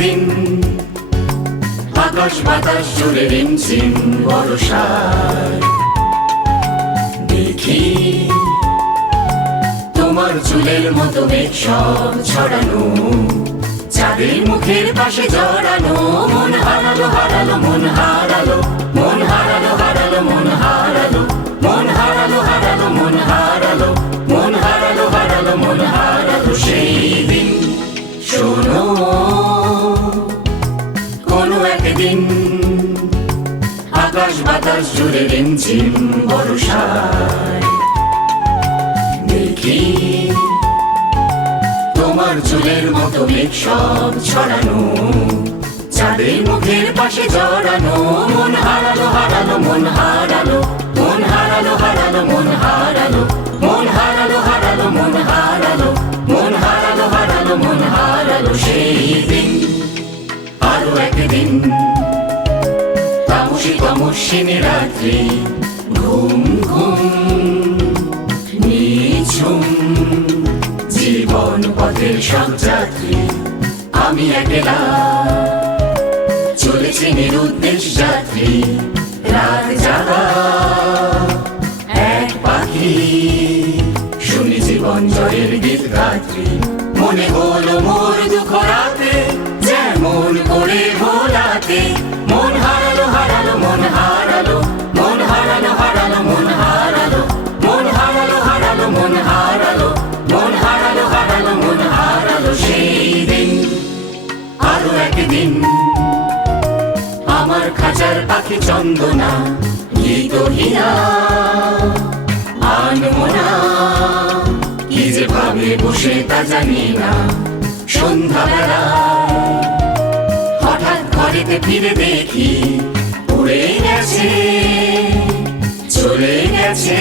একদিন আকাশ বাতাস জুড়ে রিমঝিম বর্ষায় দেখি তোমার চুলের মতো মেঘ সব ছড়ানো, চাঁদের মুখের পাশে জড়ানো। মন হারালো হারালো মন হারালো, মন হারালো হারালো মন হারালো, মন হারালো হারালো মন হারালো, মন হারালো হারালো মন হারালো সেই দিন। শোনো কোনো একদিন আকাশ বাতাস জুড়ে রিমঝিম বর্ষায় দেখি তোমার চুলের মতো মেঘ সব ছড়ানো, চাঁদের মুখের পাশে জড়ানো। মন হারালো হারালো মন হারালো, মন হারালো হারালো মন হারালো, মন হারালো হারালো মন হারালো, মন হারালো হারালো মন হারালো সেই দিন। আরো একদিন তামসী তামসিনী রাত্রি, ঘুম ঘুম নিঝুম জীবন পথের সব যাত্রী। আমি একলা চলেছি নিরুদ্দেশ যাত্রী, রাত জাগা এক পাখি, শুনি জীবন জয়ের গীত গাত্রী। মনে হলো মোর দুঃখ রাতে যেমন করে ভোলাতে। মন হারালো হারালো মন হারালো, মন হারালো হারালো মন হারালো, মন হারালো হারালো মন হারালো, মন হারালো হারালো মন হারালো সেই দিন। আরো একদিন আমার খাঁচার পাখি চন্দনা গীতহীনা আনমনা, কি যে ভাবে বসে তা জানি না। সন্ধ্যাবেলা হঠাৎ ঘরেতে ফিরে দেখি উড়ে গেছে চলে গেছে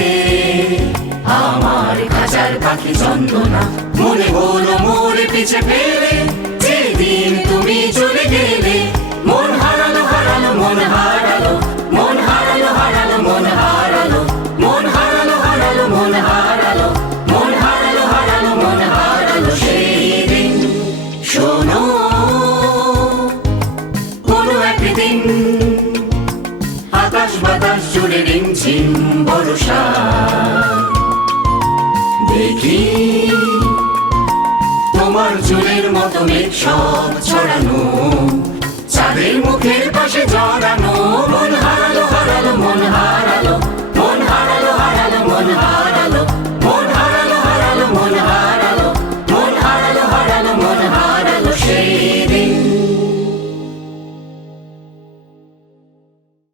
আমার খাঁচার পাখি চন্দনা। মনে হলো মোর পিছে ফেলে যেদিন তুমি চলে গেলে। মন হারালো হারালো মন হারালো, মন হারালো হারালো মন হারালো, মন হারালো হারালো মন হারালো, মন হারালো হারালো মন হারালো সেই দিন। শোনো কোনো একদিন আকাশ বাতাস জুড়ে রিমঝিম বর্ষায় দেখি তোমার চুলের মতো মেঘ সব ছড়ানো, চাঁদের মুখের পাশে জড়ানো। মন হারালো